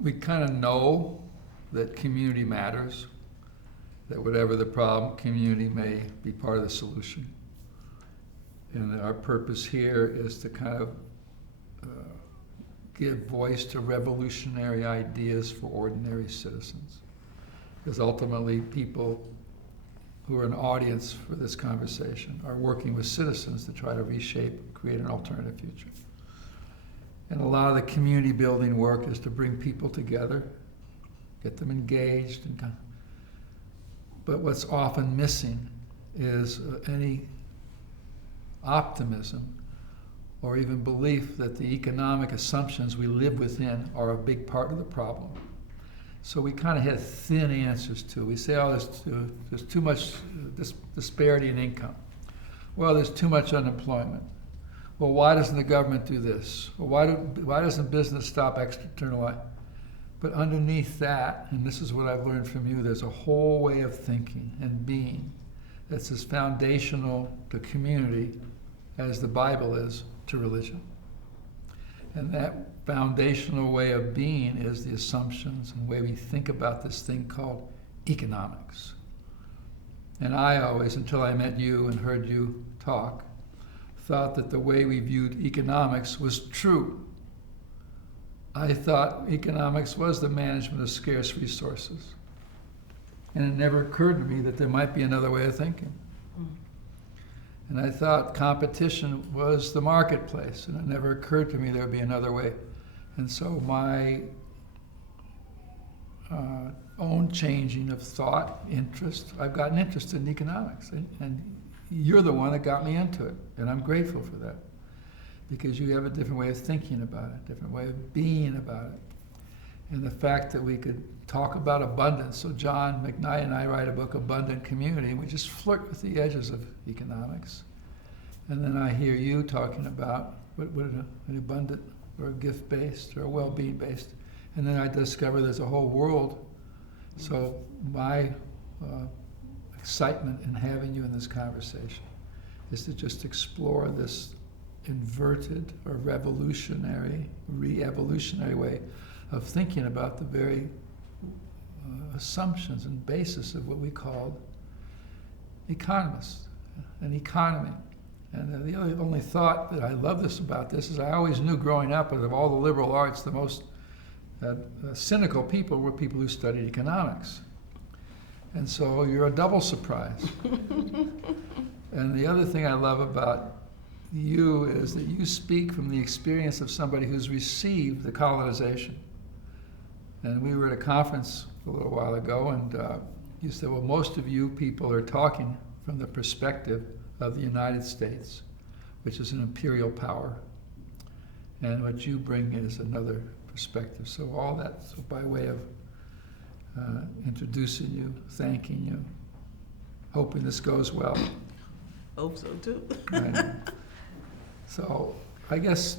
we kind of know that community matters, that whatever the problem, community may be part of the solution. And that our purpose here is to kind of give voice to revolutionary ideas for ordinary citizens. Because ultimately, people who are an audience for this conversation are working with citizens to try to reshape, create an alternative future. And a lot of the community building work is to bring people together, get them engaged, but what's often missing is any optimism or even belief that the economic assumptions we live within are a big part of the problem. So we kind of have thin answers to. We say, oh, there's too much disparity in income. Well, there's too much unemployment. Well, why doesn't the government do this? Well, why doesn't business stop external? But underneath that, and this is what I've learned from you, there's a whole way of thinking and being that's as foundational to community as the Bible is to religion. And that foundational way of being is the assumptions and way we think about this thing called economics. And I always, until I met you and heard you talk, thought that the way we viewed economics was true. I thought economics was the management of scarce resources. And it never occurred to me that there might be another way of thinking. And I thought competition was the marketplace, and it never occurred to me there would be another way. And so my own changing of thought, interest, I've gotten interested in economics, and you're the one that got me into it, and I'm grateful for that, because you have a different way of thinking about it, a different way of being about it. And the fact that we could talk about abundance. So John McKnight and I write a book, Abundant Community, and we just flirt with the edges of economics. And then I hear you talking about what an abundant or a gift-based or a well-being-based. And then I discover there's a whole world. So my excitement in having you in this conversation is to just explore this inverted or re-evolutionary way of thinking about the very assumptions and basis of what we called economists, an economy. And the only thought that I love about this is I always knew growing up that of all the liberal arts, the most cynical people were people who studied economics. And so you're a double surprise. And the other thing I love about you is that you speak from the experience of somebody who's received the colonization. And we were at a conference a little while ago, and you said, well, most of you people are talking from the perspective of the United States, which is an imperial power. And what you bring is another perspective. So all that, so by way of introducing you, thanking you, hoping this goes well. Hope so too. Right. So I guess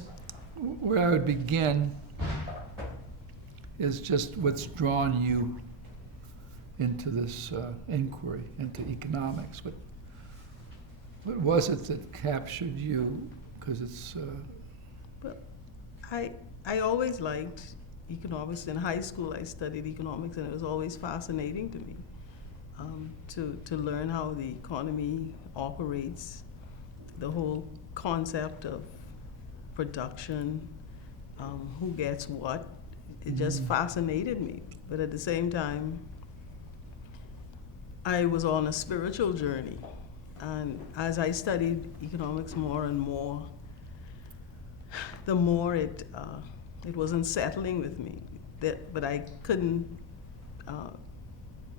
where I would begin is just what's drawn you into this inquiry, into economics. What was it that captured you? Because it's... Well, I always liked economics. In high school, I studied economics, and it was always fascinating to me to learn how the economy operates, the whole concept of production, who gets what. It just fascinated me. But at the same time, I was on a spiritual journey. And as I studied economics more and more, the more it wasn't settling with me. But I couldn't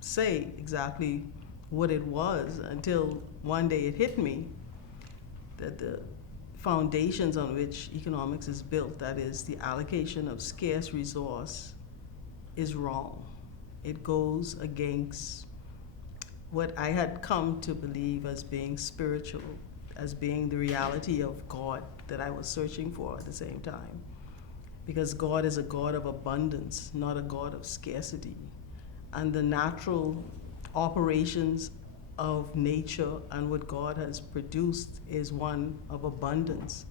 say exactly what it was until one day it hit me that the foundations on which economics is built, that is the allocation of scarce resource, is wrong. It goes against what I had come to believe as being spiritual, as being the reality of God that I was searching for at the same time. Because God is a God of abundance, not a God of scarcity. And the natural operations of nature and what God has produced is one of abundance.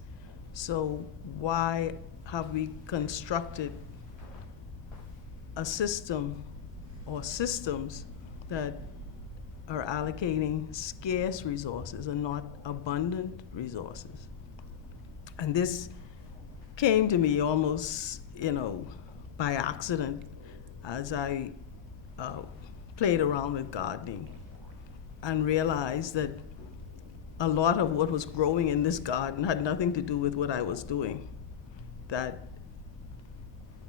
So why have we constructed a system or systems that are allocating scarce resources and not abundant resources. And this came to me almost, by accident as I played around with gardening and realized that a lot of what was growing in this garden had nothing to do with what I was doing. That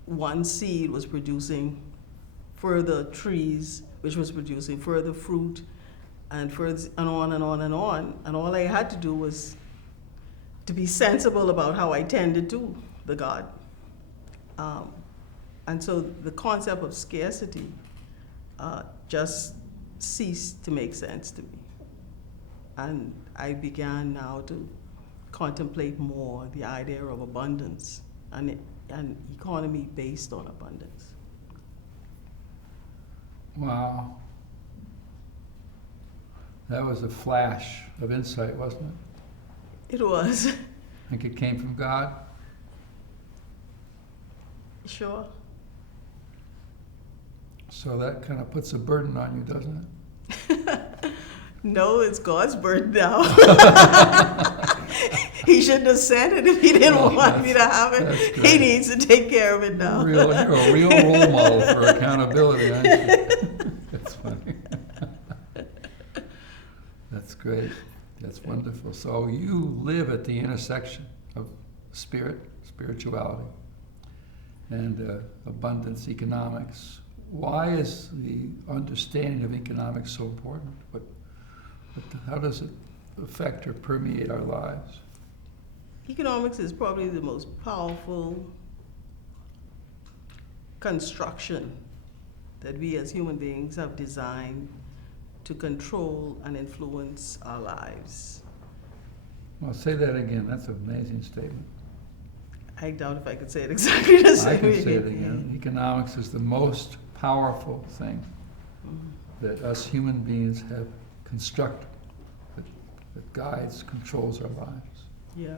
one seed was producing further trees, which was producing further fruit, and further, and on and on and on. And all I had to do was to be sensible about how I tended to the garden. And so the concept of scarcity just ceased to make sense to me. And I began now to contemplate more the idea of abundance and an economy based on abundance. Wow. That was a flash of insight, wasn't it? It was. Think it came from God? Sure. So that kind of puts a burden on you, doesn't it? No, it's God's burden now. He shouldn't have said it if he didn't want me to have it. He needs to take care of it now. You're a real role model for accountability, aren't you? That's funny. That's great. That's wonderful. So you live at the intersection of spirit, spirituality, and abundance, economics. Why is the understanding of economics so important? How does it affect or permeate our lives? Economics is probably the most powerful construction that we as human beings have designed to control and influence our lives. Well, say that again. That's an amazing statement. I doubt if I could say it exactly the same I can way. say it again. Economics is the most powerful thing that us human beings have constructed, that guides, controls our lives. Yeah.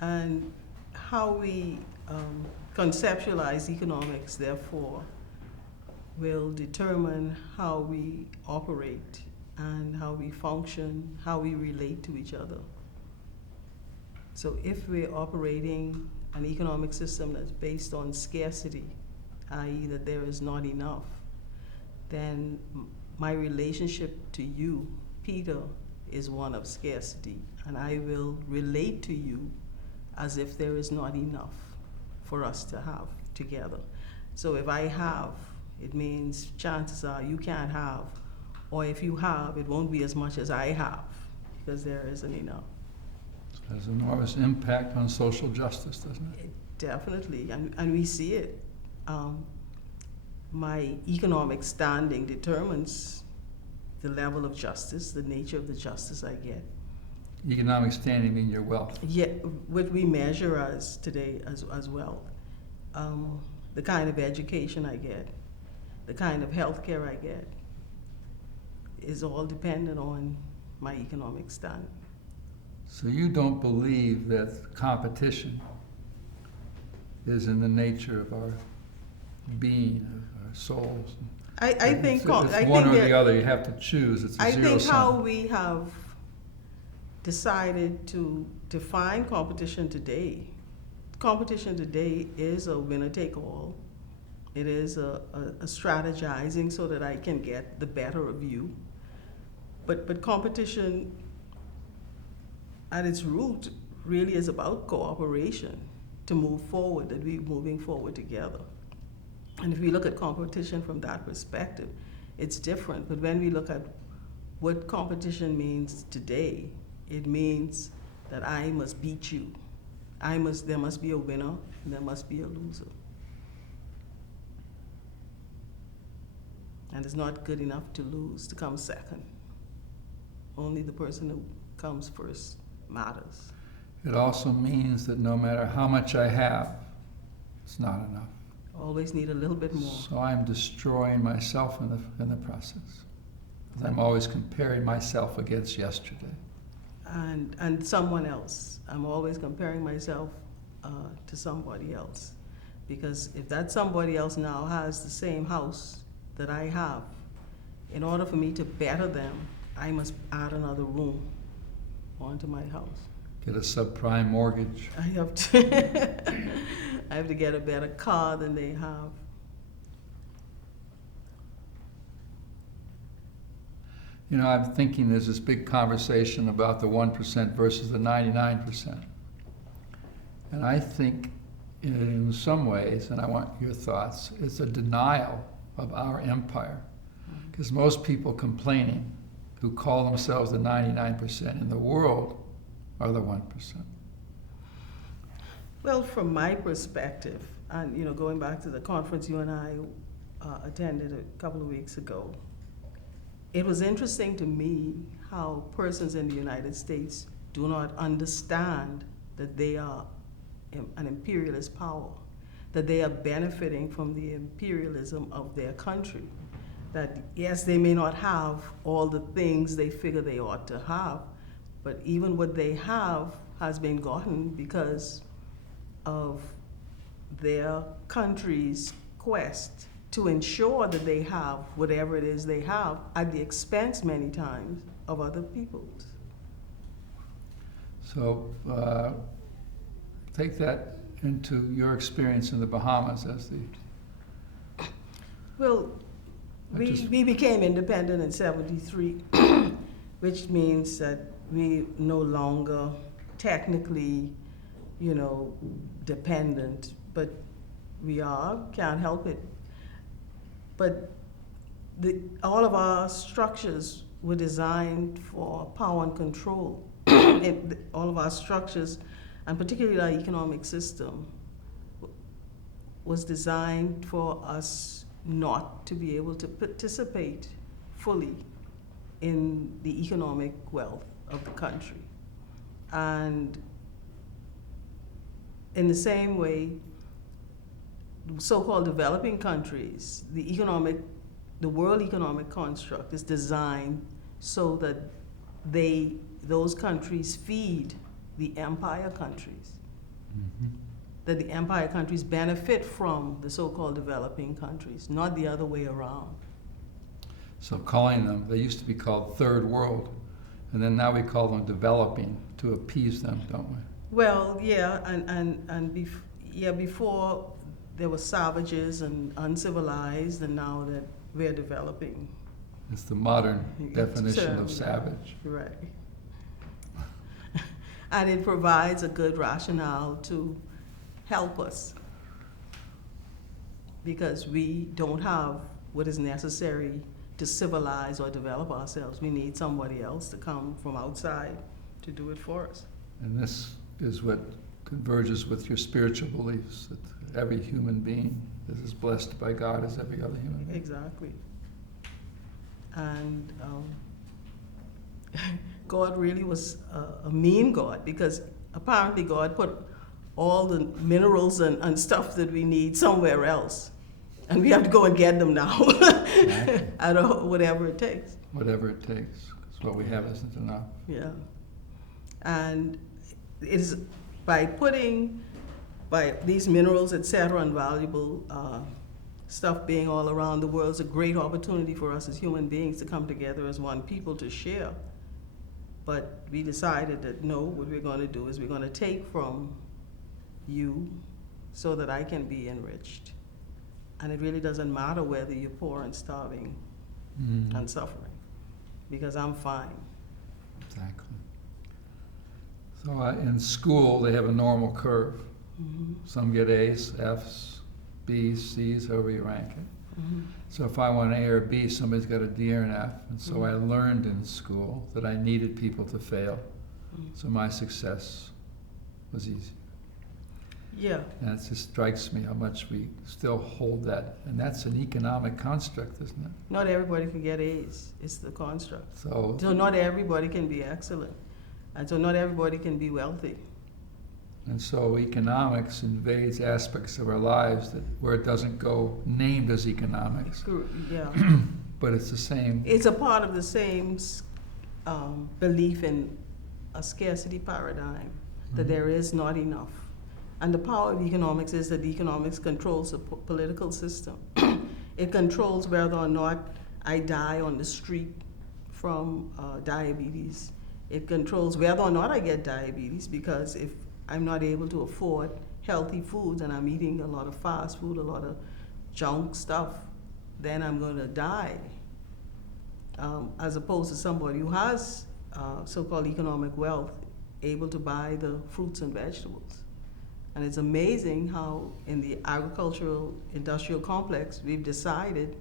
And how we conceptualize economics, therefore, will determine how we operate and how we function, how we relate to each other. So if we're operating an economic system that's based on scarcity, i.e. that there is not enough, then my relationship to you, Peter, is one of scarcity, and I will relate to you as if there is not enough for us to have together. So if I have, it means chances are you can't have, or if you have, it won't be as much as I have, because there isn't enough. It has enormous impact on social justice, doesn't it? Definitely, and we see it. My economic standing determines the level of justice, the nature of the justice I get. Economic standing means your wealth. Yeah, what we measure as today as wealth. The kind of education I get, the kind of health care I get, is all dependent on my economic standing. So you don't believe that competition is in the nature of our being, of our souls? I think it's one or the other. You have to choose. It's a zero think sum. how we have decided to define competition today. Competition today is a winner-take-all. It is a strategizing so that I can get the better of you. But competition at its root really is about cooperation to move forward, that we're moving forward together. And if we look at competition from that perspective, it's different. But when we look at what competition means today, it means that I must beat you. There must be a winner and there must be a loser. And it's not good enough to lose, to come second. Only the person who comes first matters. It also means that no matter how much I have, it's not enough. Always need a little bit more. So I'm destroying myself in the process. I'm always comparing myself against yesterday. And someone else. I'm always comparing myself to somebody else. Because if that somebody else now has the same house that I have, in order for me to better them, I must add another room onto my house. Get a subprime mortgage. I have to, I have to get a better car than they have. You know, I'm thinking there's this big conversation about the 1% versus the 99%. And I think in some ways, and I want your thoughts, it's a denial of our empire. Because most people complaining who call themselves the 99% in the world are the 1%. Well, from my perspective, and you know, going back to the conference you and I attended a couple of weeks ago, it was interesting to me how persons in the United States do not understand that they are an imperialist power, that they are benefiting from the imperialism of their country. That yes, they may not have all the things they figure they ought to have, but even what they have has been gotten because of their country's quest to ensure that they have whatever it is they have at the expense many times of other people's. So take that into your experience in the Bahamas as the... Well, we became independent in '73, which means that we no longer technically, you know, dependent, but we are, can't help it. But all of our structures were designed for power and control. All of our structures, and particularly our economic system, was designed for us not to be able to participate fully in the economic wealth of the country. And in the same way, so-called developing countries, the world economic construct is designed so that those countries feed the empire countries. Mm-hmm. That the empire countries benefit from the so-called developing countries, not the other way around. So calling them, they used to be called third world, and then now we call them developing to appease them, don't we? Well, yeah, before there were savages and uncivilized, and now that we're developing. It's the modern definition term, of savage. Right. And it provides a good rationale to help us, because we don't have what is necessary to civilize or develop ourselves. We need somebody else to come from outside to do it for us. And this is what converges with your spiritual beliefs, that every human being is as blessed by God as every other human being. Exactly. And God really was a mean God, because apparently God put all the minerals and stuff that we need somewhere else. And we have to go and get them now, out of whatever it takes. Whatever it takes, because what we have isn't enough. Yeah. And it is by these minerals, et cetera, and valuable stuff being all around the world, is a great opportunity for us as human beings to come together as one people to share. But we decided that no, what we're going to do is we're going to take from you so that I can be enriched. And it really doesn't matter whether you're poor and starving and suffering, because I'm fine. Exactly. So in school, they have a normal curve. Mm-hmm. Some get A's, F's, B's, C's, however you rank it. Mm-hmm. So if I want A or B, somebody's got a D or an F. And so I learned in school that I needed people to fail. So my success was easy. Yeah. And it just strikes me how much we still hold that. And that's an economic construct, isn't it? Not everybody can get A's. It's the construct. So not everybody can be excellent. And so not everybody can be wealthy. And so economics invades aspects of our lives where it doesn't go named as economics. Yeah. But it's the same. It's a part of the same belief in a scarcity paradigm, that there is not enough. And the power of economics is that economics controls the political system. It controls whether or not I die on the street from diabetes. It controls whether or not I get diabetes, because if I'm not able to afford healthy foods and I'm eating a lot of fast food, a lot of junk stuff, then I'm going to die. As opposed to somebody who has so-called economic wealth, able to buy the fruits and vegetables. And it's amazing how in the agricultural industrial complex, we've decided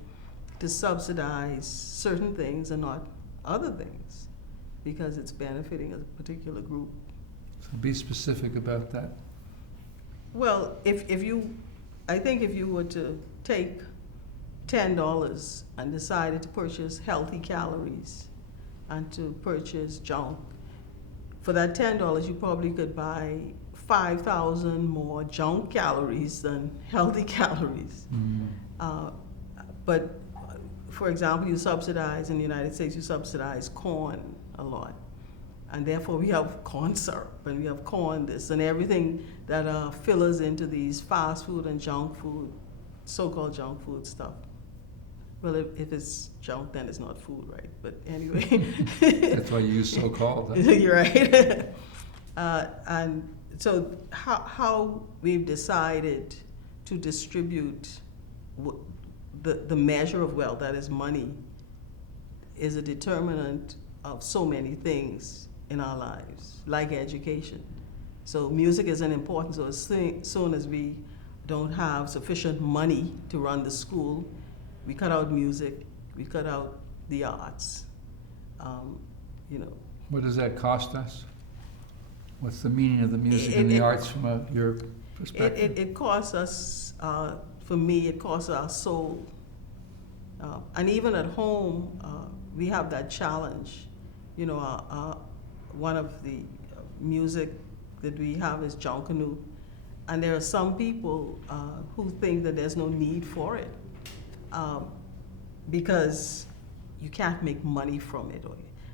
to subsidize certain things and not other things, because it's benefiting a particular group. So be specific about that. Well, I think if you were to take $10 and decided to purchase healthy calories and to purchase junk, for that $10 you probably could buy 5,000 more junk calories than healthy calories. But for example, you subsidize in the United States, you subsidize corn a lot. And therefore we have corn syrup and we have corn this and everything that are fillers into these fast food and junk food, so-called junk food stuff. Well, if it's junk, then it's not food, right? But anyway. That's why you use so-called. Huh? You're right. And so how we've decided to distribute the measure of wealth, that is money, is a determinant of so many things in our lives, like education. So music isn't important, so as soon as we don't have sufficient money to run the school, we cut out music, we cut out the arts, you know. What does that cost us? What's the meaning of the music and the arts from your perspective? It costs us, for me, it costs our soul. And even at home, we have that challenge. You know, one of the music that we have is Jonkanu. And there are some people who think that there's no need for it because you can't make money from it.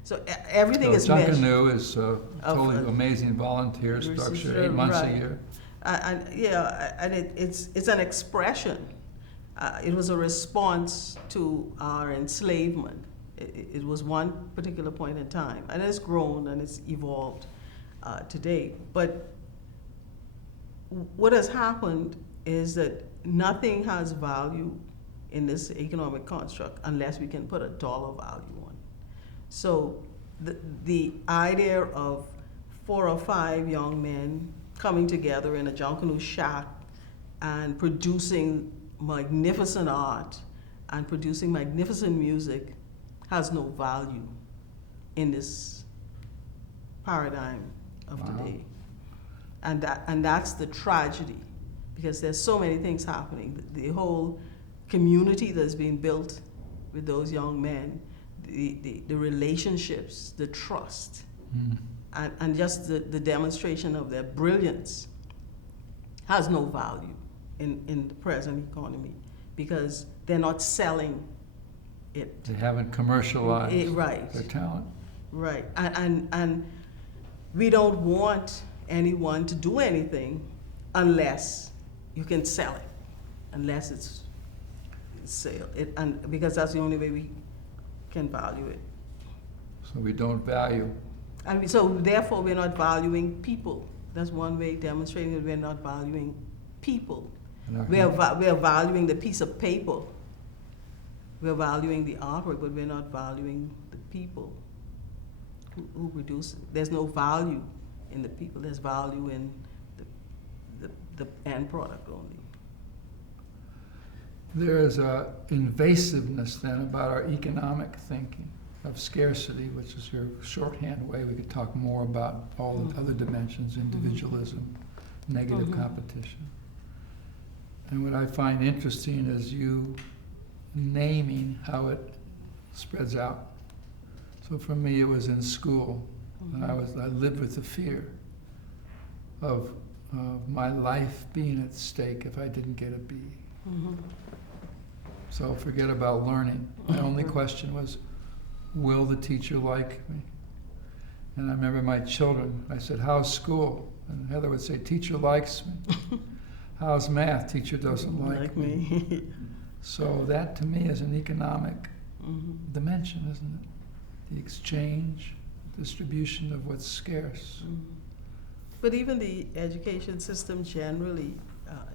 So everything is measured. Junkanoo is totally amazing volunteer structure, 8 months a year. And it's an expression. It was a response to our enslavement. It was one particular point in time, and it's grown and it's evolved today. But what has happened is that nothing has value in this economic construct unless we can put a dollar value on it. So the idea of 4 or 5 young men coming together in a Jonkanu shack and producing magnificent art and producing magnificent music has no value in this paradigm of today. And that's the tragedy, because there's so many things happening. The whole community that's being built with those young men, the relationships, the trust, and just the demonstration of their brilliance has no value in the present economy, because they're not selling it. They haven't commercialized right. their talent. Right, and we don't want anyone to do anything unless you can sell it, unless it's sale, and because that's the only way we can value it. So we don't value. And so therefore we're not valuing people. That's one way demonstrating that we're not valuing people. We are valuing the piece of paper. We're valuing the artwork, but we're not valuing the people who produce it. There's no value in the people. There's value in the end product only. There is an invasiveness then about our economic thinking of scarcity, which is your shorthand way. We could talk more about all the other dimensions, individualism, negative competition. And what I find interesting is you naming how it spreads out. So for me, it was in school. And I lived with the fear of my life being at stake if I didn't get a B. So forget about learning. My only question was, will the teacher like me? And I remember my children, I said, how's school? And Heather would say, teacher likes me. How's math? Teacher doesn't like me. me. So that to me is an economic Mhm. dimension, isn't it? The exchange, distribution of what's scarce. Mhm. But even the education system generally,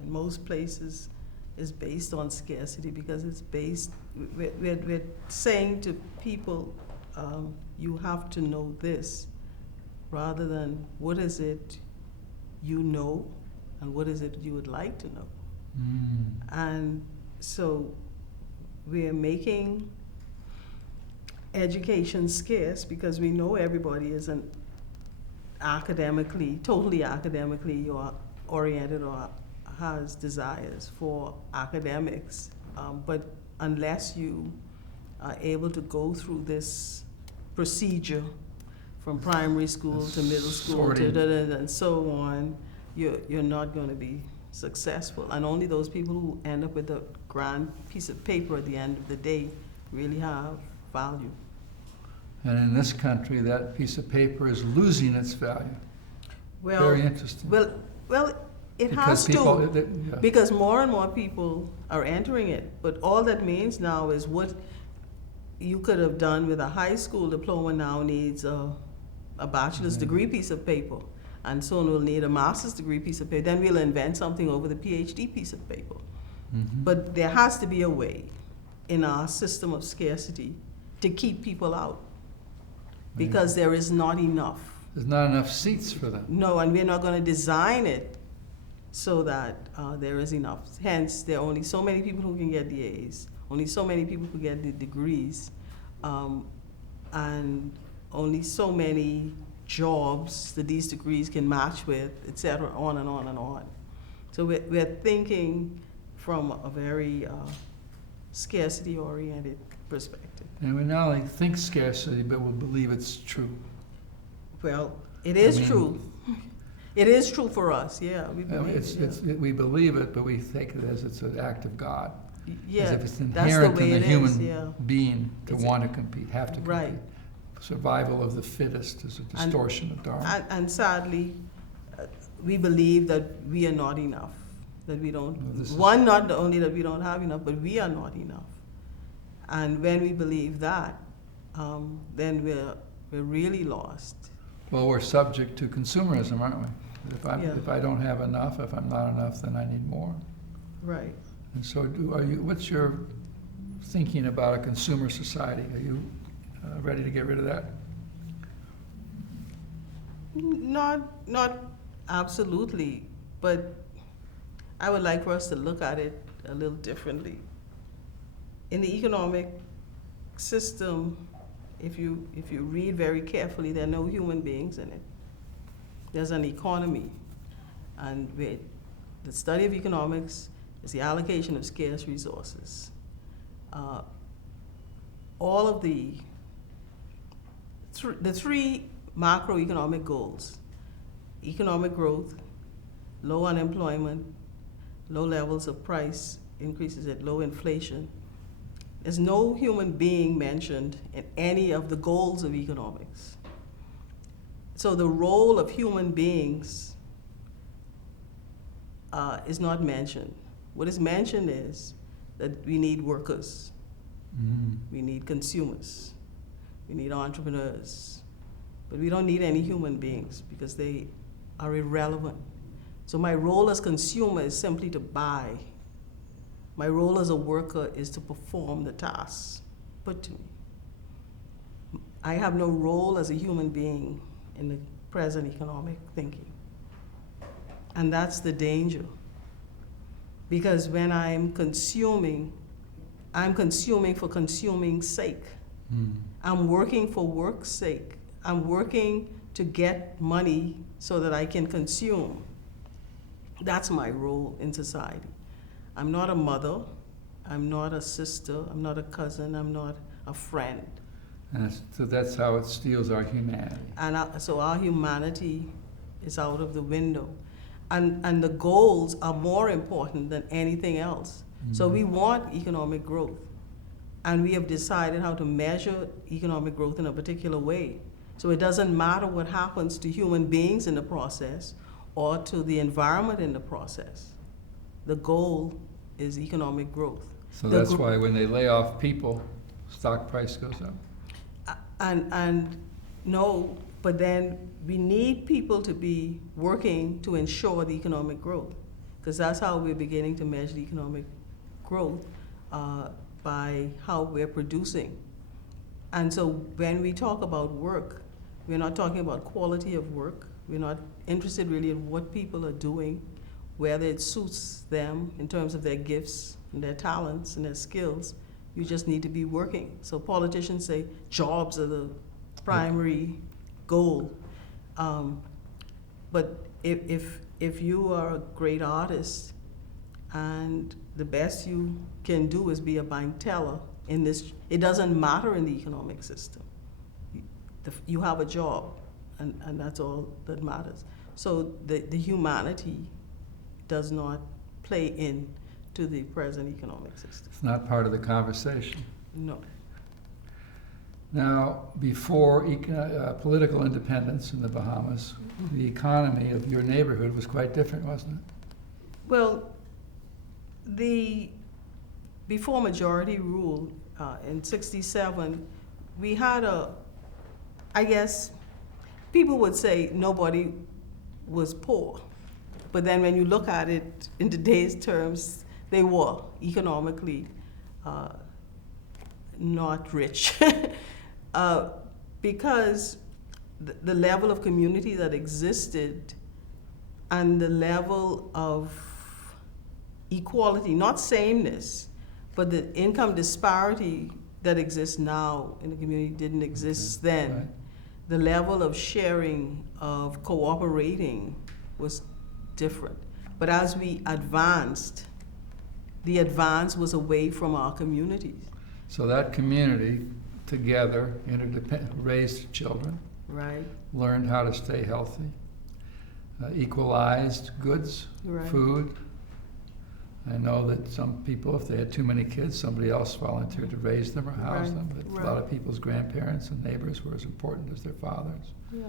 in most places, is based on scarcity because it's based, we're saying to people, you have to know this, rather than what is it you know and what is it you would like to know. Mm. And so we're making education scarce because we know everybody isn't totally academically or oriented or has desires for academics. But unless you are able to go through this procedure from primary school to middle school to and so on, you're not going to be successful. And only those people who end up with a grand piece of paper at the end of the day really have value. And in this country, that piece of paper is losing its value. Well, Very interesting. Well, it Because has people, to, yeah. because more and more people are entering it. But all that means now is what you could have done with a high school diploma now needs a bachelor's degree piece of paper. And soon we'll need a master's degree piece of paper. Then we'll invent something over the PhD piece of paper. Mhm. But there has to be a way in our system of scarcity to keep people out because there is not enough. There's not enough seats for them. No, and we're not going to design it so that there is enough. Hence, there are only so many people who can get the A's, only so many people who get the degrees, and only so many jobs that these degrees can match with, et cetera, on and on and on. So we're thinking from a very scarcity-oriented perspective. And we not only think scarcity, but we'll believe it's true. Well, it is I mean, true. It is true for us, yeah. We believe We believe it, but we take it as it's an act of God. yeah, As if it's that's the inherent way in the it human is, yeah. being to It's- want to compete, have to compete. Right. Survival of the fittest is a distortion of Darwin. And sadly, we believe that we are not enough, that we don't, Well, this is- not only that we don't have enough, but we are not enough. And when we believe that, then we're really lost. Well, we're subject to consumerism, aren't we? Yeah. If I don't have enough, if I'm not enough, then I need more. Right. And so what's your thinking about a consumer society? Are you ready to get rid of that? Not absolutely, but I would like for us to look at it a little differently. In the economic system, if you read very carefully, there are no human beings in it. There's an economy, and the study of economics is the allocation of scarce resources. All of the three macroeconomic goals: economic growth, low unemployment, low levels of price increases at low inflation. There's no human being mentioned in any of the goals of economics. So the role of human beings is not mentioned. What is mentioned is that we need workers, we need consumers, we need entrepreneurs, but we don't need any human beings because they are irrelevant. So my role as consumer is simply to buy. My role as a worker is to perform the tasks put to me. I have no role as a human being in the present economic thinking. And that's the danger. Because when I'm consuming for consuming's sake. I'm working for work's sake. I'm working to get money so that I can consume. That's my role in society. I'm not a mother, I'm not a sister, I'm not a cousin, I'm not a friend. And so that's how it steals our humanity. And so our humanity is out of the window. And the goals are more important than anything else. So we want economic growth. And we have decided how to measure economic growth in a particular way. So it doesn't matter what happens to human beings in the process or to the environment in the process. The goal is economic growth. So The that's gr- why when they lay off people, stock price goes up. And no, but then we need people to be working to ensure the economic growth, because that's how we're beginning to measure the economic growth, by how we're producing. And so when we talk about work, we're not talking about quality of work. We're not interested really in what people are doing, whether it suits them in terms of their gifts and their talents and their skills. You just need to be working. So politicians say jobs are the primary goal. But if you are a great artist and the best you can do is be a bank teller in this, it doesn't matter in the economic system. You have a job, and that's all that matters. So the humanity does not play into the present economic system. It's not part of the conversation. No. Now, before political independence in the Bahamas, the economy of your neighborhood was quite different, wasn't it? Well, before majority rule in '67, we had I guess people would say nobody was poor. But then when you look at it in today's terms, they were economically not rich. Because the level of community that existed and the level of equality, not sameness, but the income disparity that exists now in the community didn't exist then. Right. The level of sharing, of cooperating was different. But as we advanced, the advance was away from our communities. So that community together raised children, Right. learned how to stay healthy, equalized goods, Right. food. I know that some people, if they had too many kids, somebody else volunteered to raise them or house Right, them. But a lot of people's grandparents and neighbors were as important as their fathers. Yeah.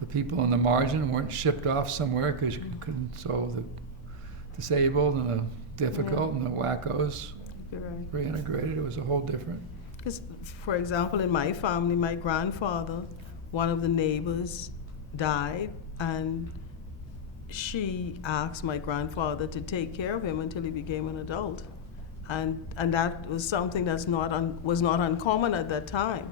The people on the margin weren't shipped off somewhere because you couldn't, so the disabled and the difficult and the wackos You're right. reintegrated. It was a whole different. Because, for example, in my family, my grandfather, one of the neighbors died, and she asked my grandfather to take care of him until he became an adult. And that was something that's was not uncommon at that time.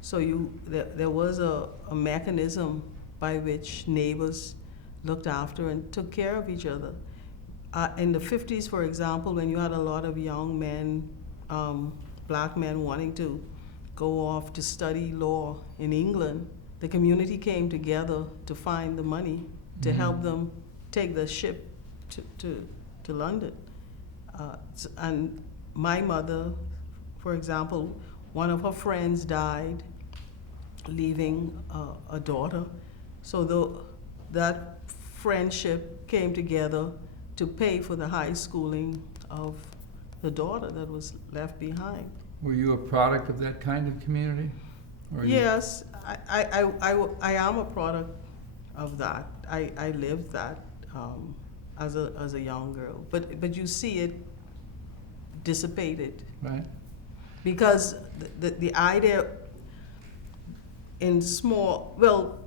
So there was a mechanism by which neighbors looked after and took care of each other. In the 50s, for example, when you had a lot of young men, black men wanting to go off to study law in England, the community came together to find the money to help them take the ship to London. And my mother, for example, one of her friends died, leaving a daughter. So that friendship came together to pay for the high schooling of the daughter that was left behind. Were you a product of that kind of community? Or Yes, I am a product of that. I lived that as a young girl, but you see it dissipated right? because the idea in small, well,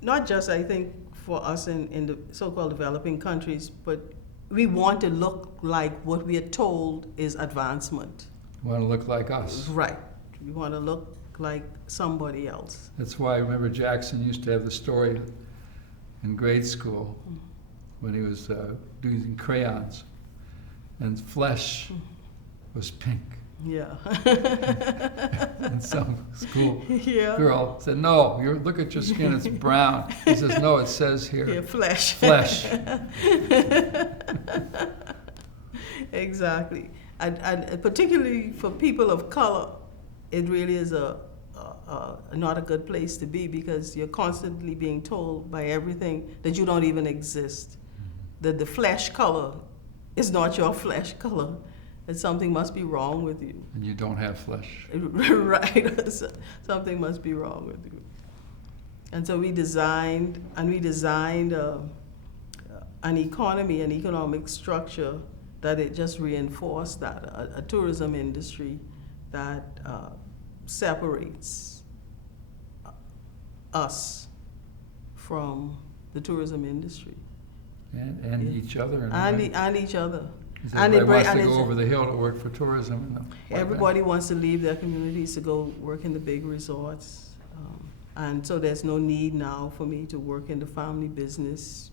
not just I think for us in the so-called developing countries, but we want to look like what we are told is advancement. Want to look like us. Right. We want to look like somebody else. That's why I remember Jackson used to have the story in grade school when he was using crayons, and flesh was pink. Yeah. And some school Yeah. girl said, "No, look at your skin; it's brown." He says, "No, it says here, Yeah, flesh. flesh." Exactly. And particularly for people of color, it really is not a good place to be because you're constantly being told by everything that you don't even exist. That the flesh color is not your flesh color. That something must be wrong with you. And you don't have flesh. Right. Something must be wrong with you. And so we designed an economy, an economic structure that it just reinforced that, a tourism industry that separates us from the tourism industry. And Yeah. each other. in a And, way. and each other. 'Cause and it everybody bring- wants to and go it's- over the hill to work for tourism. Everybody wants to leave their communities to go work in the big resorts. And so there's no need now for me to work in the family business.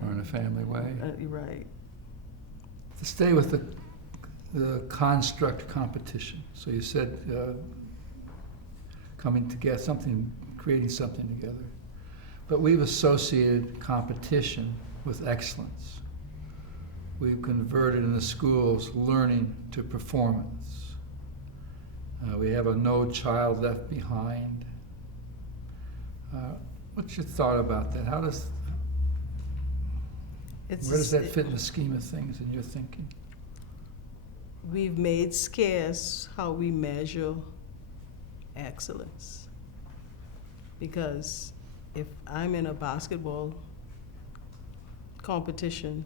Or in a family way. You're right. To stay with the construct competition. So you said coming together, creating something together. But we've associated competition with excellence. We've converted in the schools learning to performance. We have a no child left behind. What's your thought about that? Where does that fit in the scheme of things in your thinking? We've made scarce how we measure excellence. Because if I'm in a basketball competition,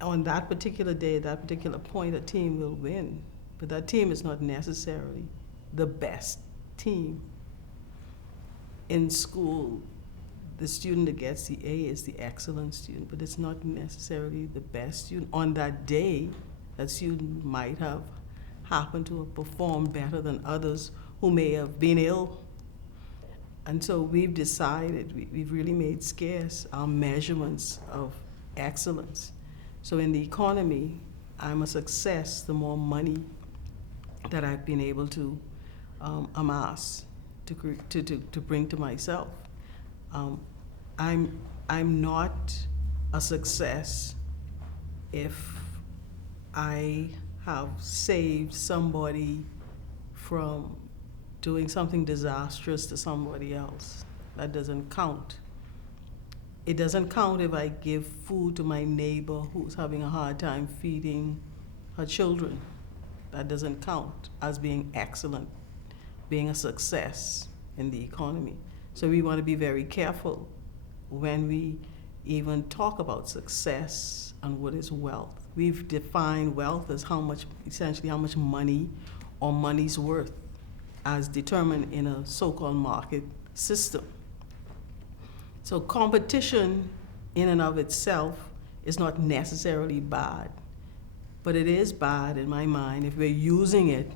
on that particular day, that particular point, a team will win. But that team is not necessarily the best team. In school, the student that gets the A is the excellent student, but it's not necessarily the best student. On that day, that student might have happened to have performed better than others who may have been ill. And so we've decided, we've really made scarce our measurements of excellence. So in the economy, I'm a success the more money that I've been able to amass, to bring to myself. I'm not a success if I have saved somebody from doing something disastrous to somebody else. That doesn't count. It doesn't count if I give food to my neighbor who's having a hard time feeding her children. That doesn't count as being excellent, being a success in the economy. So we want to be very careful when we even talk about success and what is wealth. We've defined wealth as essentially how much money or money's worth as determined in a so-called market system. So competition in and of itself is not necessarily bad, but it is bad in my mind if we're using it,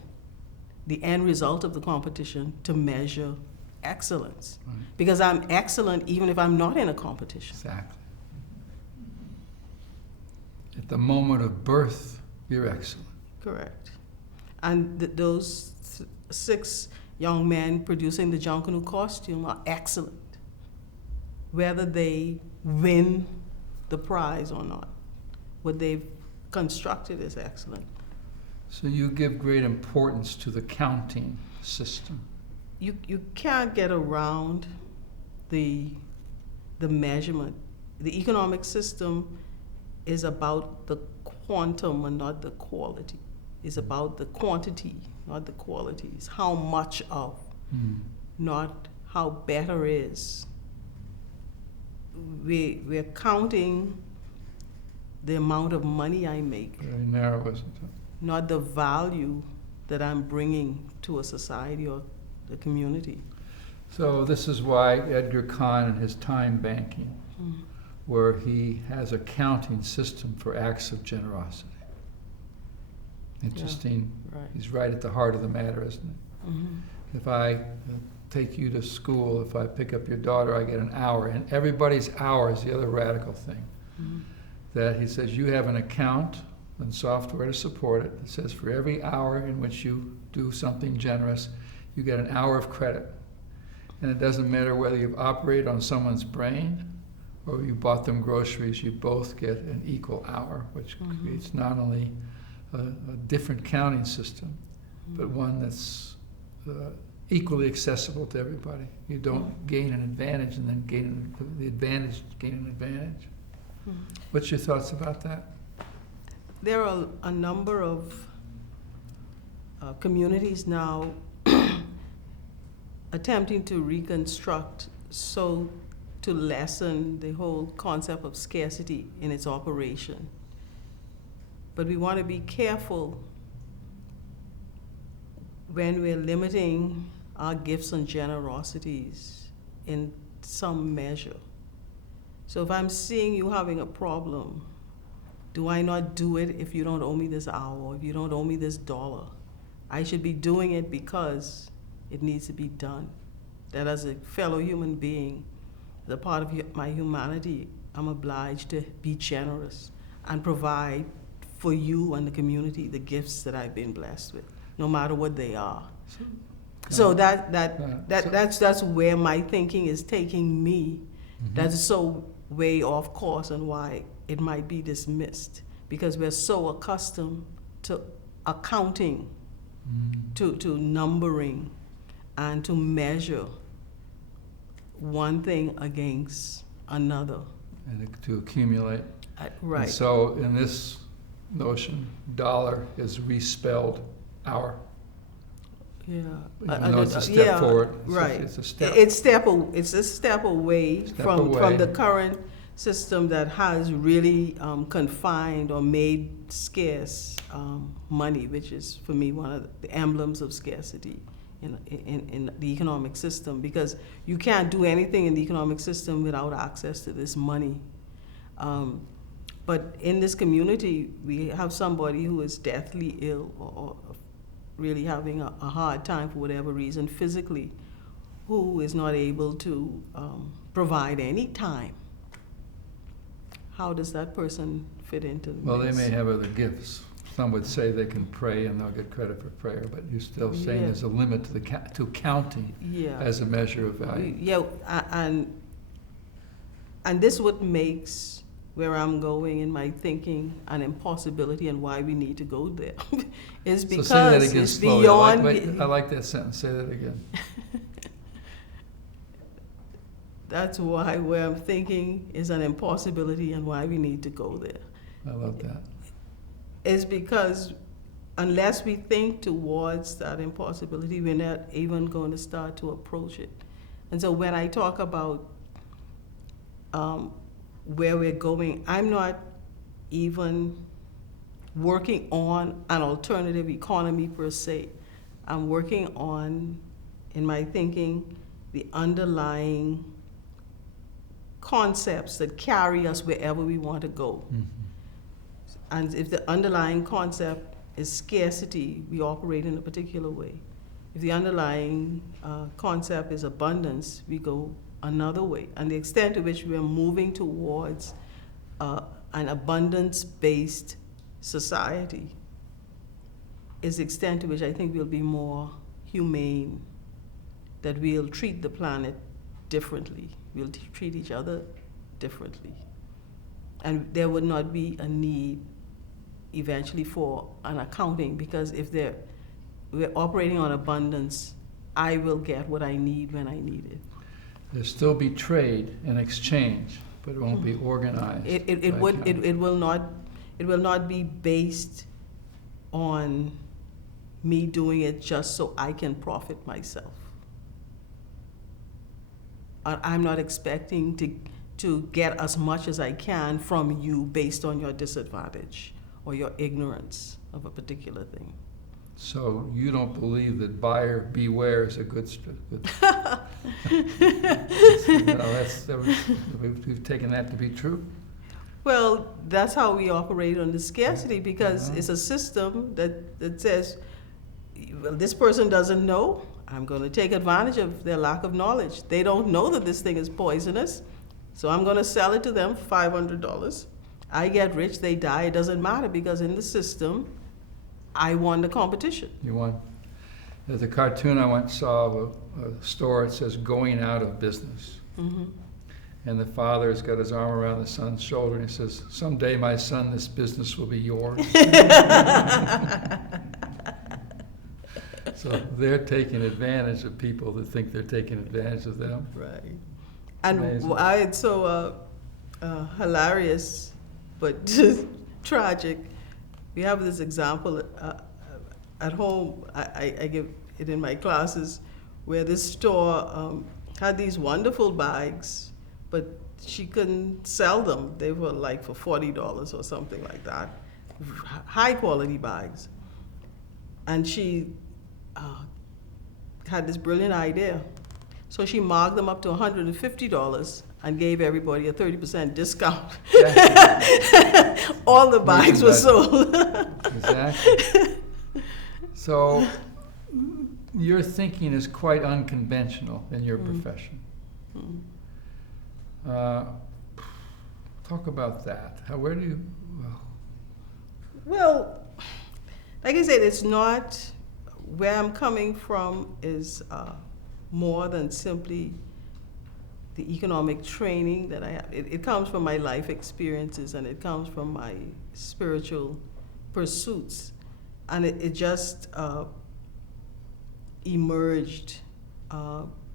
the end result of the competition, to measure excellence. Right. Because I'm excellent even if I'm not in a competition. Exactly. At the moment of birth, you're excellent. Correct. And those 6 young men producing the Junkanoo costume are excellent, whether they win the prize or not. What they've constructed is excellent. So you give great importance to the counting system. You can't get around the measurement. The economic system is about the quantum and not the quality. It's about the quantity, not the quality. It's how much of, not how better is. We're counting the amount of money I make, Very narrow, isn't it? not the value that I'm bringing to a society or the community. So this is why Edgar Kahn and his time banking, where he has a counting system for acts of generosity. Interesting. Right. He's right at the heart of the matter, isn't it? Mm-hmm. If I take you to school, if I pick up your daughter, I get an hour. And everybody's hour is the other radical thing. Mm-hmm. That he says you have an account and software to support it. It says for every hour in which you do something generous, you get an hour of credit. And it doesn't matter whether you've operated on someone's brain or you bought them groceries, you both get an equal hour, which creates not only a different counting system, but one that's equally accessible to everybody. You don't gain an advantage and then gain an advantage. What's your thoughts about that? There are a number of communities now attempting to reconstruct so to lessen the whole concept of scarcity in its operation. But we want to be careful when we're limiting our gifts and generosities in some measure. So if I'm seeing you having a problem, do I not do it if you don't owe me this hour, if you don't owe me this dollar? I should be doing it because it needs to be done. That as a fellow human being, as a part of my humanity, I'm obliged to be generous and provide for you and the community the gifts that I've been blessed with, no matter what they are. So that's where my thinking is taking me. Mhm. That's so way off course, and why it might be dismissed, because we're so accustomed to accounting, to numbering, and to measure one thing against another. And to accumulate. Right. And so in this notion, dollar is respelled hour. Yeah. Even though it's a step forward. Right. It's a step. It's a step away from the current system that has really confined or made scarce money, which is, for me, one of the emblems of scarcity in the economic system, because you can't do anything in the economic system without access to this money. But in this community, we have somebody who is deathly ill or really having a hard time for whatever reason physically, who is not able to provide any time. How does that person fit into the Well, mix? they may have other gifts. Some would say they can pray and they'll get credit for prayer, but you're still saying there's a limit to to counting as a measure of value. Yeah, and this what makes where I'm going in my thinking an impossibility, and why we need to go there is because So say that again it's slowly. beyond. I like that sentence. Say that again. That's why where I'm thinking is an impossibility, and why we need to go there. I love that. Is because unless we think towards that impossibility, we're not even going to start to approach it. And so when I talk about where we're going, I'm not even working on an alternative economy per se. I'm working on, in my thinking, the underlying concepts that carry us wherever we want to go. Mm-hmm. And if the underlying concept is scarcity, we operate in a particular way. If the underlying concept is abundance, we go another way. And the extent to which we are moving towards an abundance-based society is the extent to which I think we'll be more humane, that we'll treat the planet differently. We'll treat each other differently. And there would not be a need eventually for an accounting, because if we're operating on abundance, I will get what I need when I need it. There'll still be trade and exchange, but it won't be organized. It will not be based on me doing it just so I can profit myself. I'm not expecting to get as much as I can from you based on your disadvantage or your ignorance of a particular thing. So you don't believe that buyer beware is a good we've taken that to be true? Well, that's how we operate on the scarcity, because it's a system that says, well, this person doesn't know, I'm going to take advantage of their lack of knowledge. They don't know that this thing is poisonous, so I'm going to sell it to them for $500. I get rich, they die, it doesn't matter, because in the system, I won the competition. You won. There's a cartoon I once saw of a store, it says going out of business. Mm-hmm. And the father's got his arm around the son's shoulder and he says, someday, my son, this business will be yours. So they're taking advantage of people that think they're taking advantage of them. Right. And Amazing. it's so hilarious, but tragic. We have this example at home. I give it in my classes, where this store had these wonderful bags but she couldn't sell them. They were like for $40 or something like that. High quality bags. And she had this brilliant idea. So she marked them up to $150 and gave everybody a 30% discount. All the bags were sold. Exactly. So your thinking is quite unconventional in your profession. Talk about that. Where do you? Well, like I said, it's not, where I'm coming from is more than simply the economic training that I have. It comes from my life experiences, and it comes from my spiritual pursuits. And it just emerged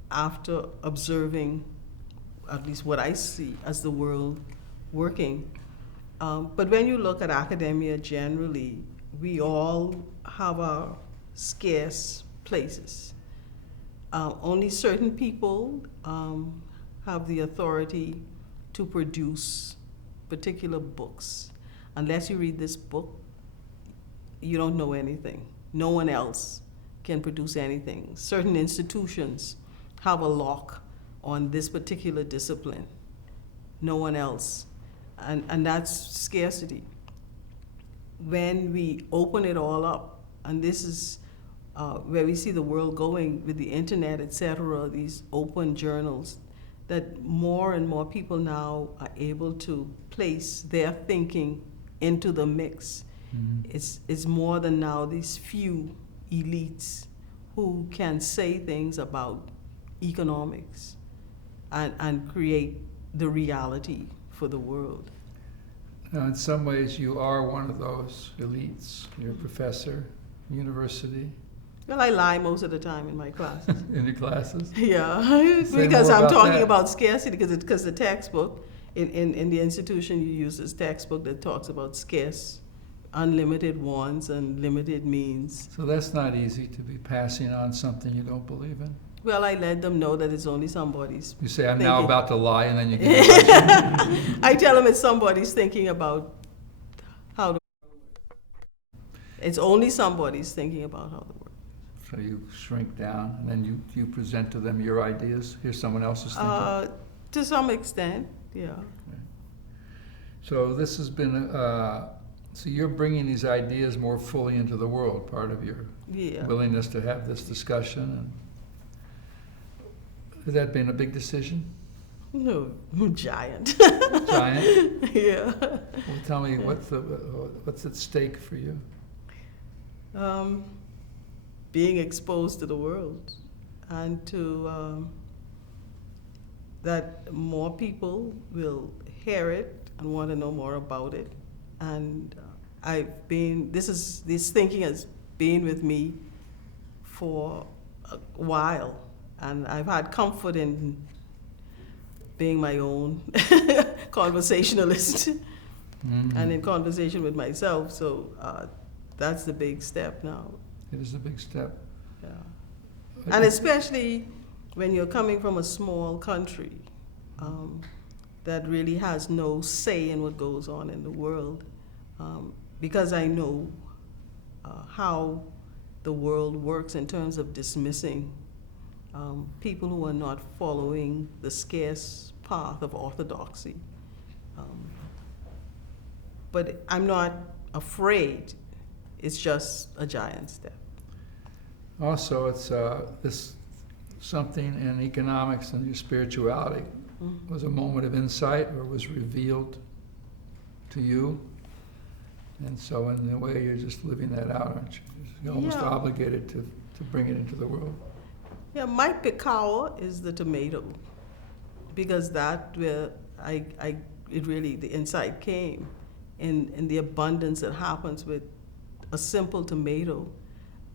after observing at least what I see as the world working. But when you look at academia generally, we all have our scarce places. Only certain people have the authority to produce particular books. Unless you read this book, you don't know anything. No one else can produce anything. Certain institutions have a lock on this particular discipline. No one else. And that's scarcity. When we open it all up, and this is where we see the world going with the internet, etc., these open journals, that more and more people now are able to place their thinking into the mix. It's more than now these few elites who can say things about economics and create the reality for the world. Now, in some ways, you are one of those elites. You're a professor, university. Well, I lie most of the time in my classes. In your classes? Yeah, Say because more I'm about talking that. about scarcity, because the textbook, in the institution you use this textbook that talks about scarce, unlimited wants and limited means. So that's not easy to be passing on something you don't believe in. Well, I let them know that it's only somebody's You say, I'm now thinking. about to lie, and then you get it. I tell them it's somebody's thinking about how the it's only somebody's thinking about how the world. So you shrink down, and then you present to them your ideas. Here's someone else's thinking. To some extent, yeah. So this has been, so you're bringing these ideas more fully into the world, part of your Yeah. willingness to have this discussion. And has that been a big decision? No, giant. Giant? Yeah. Well, tell me, what's at stake for you? Being exposed to the world, and to that more people will hear it and want to know more about it. And this thinking has been with me for a while, and I've had comfort in being my own conversationalist and in conversation with myself. So that's the big step now. It is a big step. Yeah. And especially when you're coming from a small country that really has no say in what goes on in the world, because I know how the world works in terms of dismissing people who are not following the scarce path of orthodoxy. But I'm not afraid. It's just a giant step. Also, it's this something in economics and your spirituality was a moment of insight or was revealed to you. And so in a way, you're just living that out, aren't you? You're almost Yeah. obligated to bring it into the world. Yeah, my picao is the tomato, because that where it really, the insight came in the abundance that happens with a simple tomato,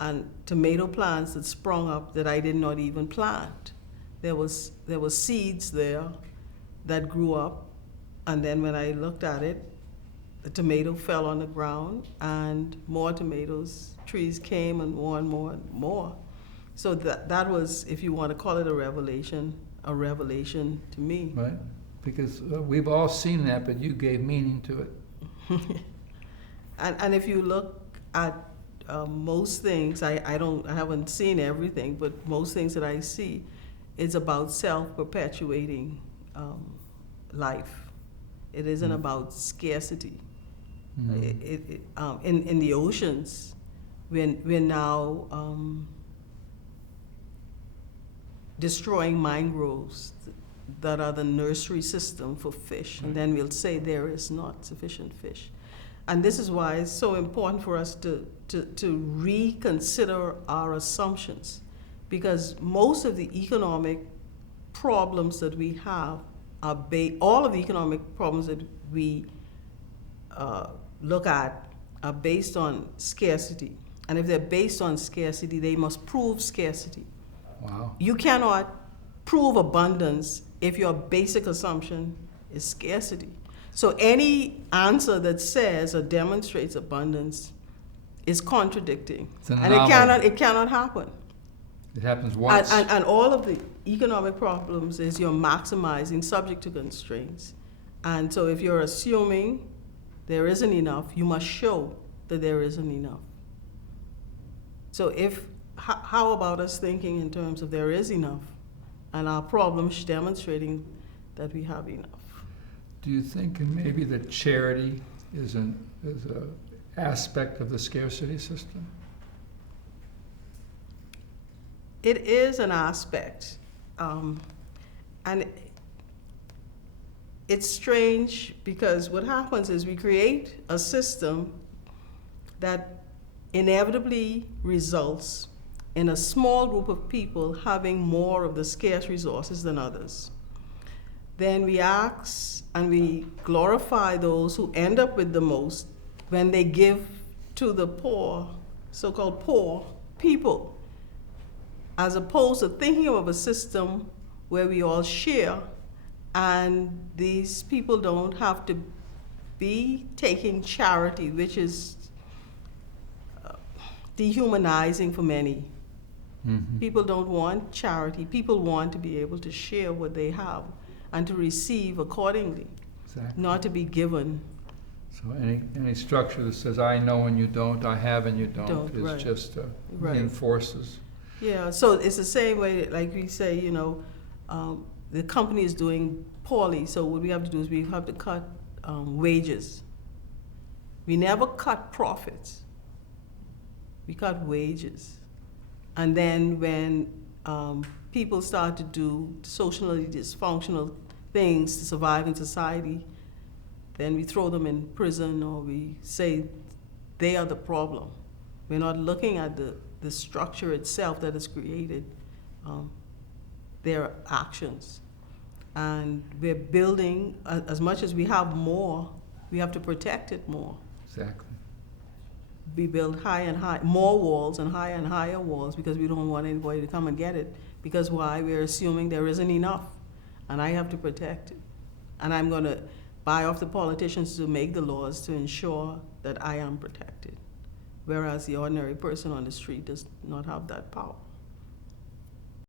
and tomato plants that sprung up that I did not even plant. There was seeds there that grew up, and then when I looked at it, the tomato fell on the ground, and more tomatoes, trees came, and more and more and more. So that was, if you want to call it a revelation to me. Right? Because we've all seen that, but you gave meaning to it. And if you look at most things, I haven't seen everything, but most things that I see, it's about self-perpetuating life. It isn't about scarcity. In the oceans, we're now destroying mangroves that are the nursery system for fish, and then we'll say there is not sufficient fish. And this is why it's so important for us to reconsider our assumptions, because most of the economic problems that we have are all of the economic problems that we look at are based on scarcity. And if they're based on scarcity, they must prove scarcity. Wow. You cannot prove abundance if your basic assumption is scarcity. So any answer that says or demonstrates abundance is contradicting. And it cannot happen. It happens once. And all of the economic problems is you're maximizing subject to constraints. And so if you're assuming there isn't enough, you must show that there isn't enough. So how about us thinking in terms of there is enough, and our problems demonstrating that we have enough? Do you think maybe that charity is a aspect of the scarcity system? It is an aspect, and it's strange because what happens is we create a system that inevitably results in a small group of people having more of the scarce resources than others. Then we ask and we glorify those who end up with the most when they give to the poor, so-called poor people, as opposed to thinking of a system where we all share and these people don't have to be taking charity, which is dehumanizing for many. Mm-hmm. People don't want charity. People want to be able to share what they have and to receive accordingly, Exactly. not to be given. So any structure that says I know and you don't, I have and you don't, is right. just Right. reinforces. Yeah, so it's the same way, like we say, the company is doing poorly, so what we have to do is we have to cut wages. We never cut profits. We cut wages. And then when people start to do socially dysfunctional things to survive in society, then we throw them in prison or we say they are the problem. We're not looking at the structure itself that has created their actions. And we're building, as much as we have more, we have to protect it more. Exactly. We build high and high, more walls and higher walls because we don't want anybody to come and get it. Because why? We're assuming there isn't enough, and I have to protect it. And I'm going to buy off the politicians to make the laws to ensure that I am protected. Whereas the ordinary person on the street does not have that power.